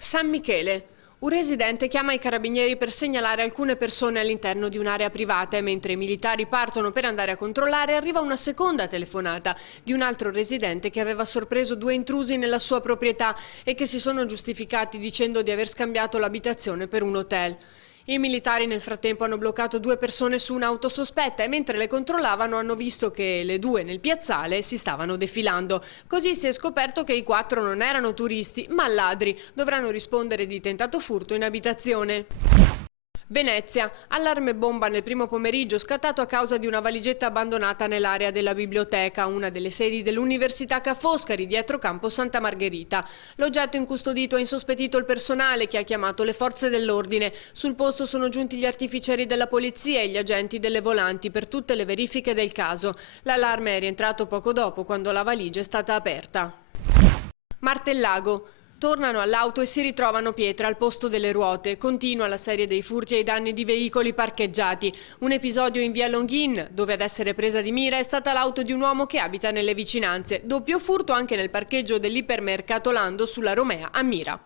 San Michele. Un residente chiama i carabinieri per segnalare alcune persone all'interno di un'area privata e mentre i militari partono per andare a controllare arriva una seconda telefonata di un altro residente che aveva sorpreso due intrusi nella sua proprietà e che si sono giustificati dicendo di aver scambiato l'abitazione per un hotel. I militari nel frattempo hanno bloccato due persone su un'auto sospetta e mentre le controllavano hanno visto che le due nel piazzale si stavano defilando. Così si è scoperto che i quattro non erano turisti ma ladri. Dovranno rispondere di tentato furto in abitazione. Venezia. Allarme bomba nel primo pomeriggio scattato a causa di una valigetta abbandonata nell'area della biblioteca, una delle sedi dell'Università Ca' Foscari dietro Campo Santa Margherita. L'oggetto incustodito ha insospettito il personale che ha chiamato le forze dell'ordine. Sul posto sono giunti gli artificieri della polizia e gli agenti delle volanti per tutte le verifiche del caso. L'allarme è rientrato poco dopo quando la valigia è stata aperta. Martellago. Tornano all'auto e si ritrovano pietre al posto delle ruote. Continua la serie dei furti ai danni di veicoli parcheggiati. Un episodio in via Longin, dove ad essere presa di mira è stata l'auto di un uomo che abita nelle vicinanze. Doppio furto anche nel parcheggio dell'ipermercato Lando sulla Romea a Mira.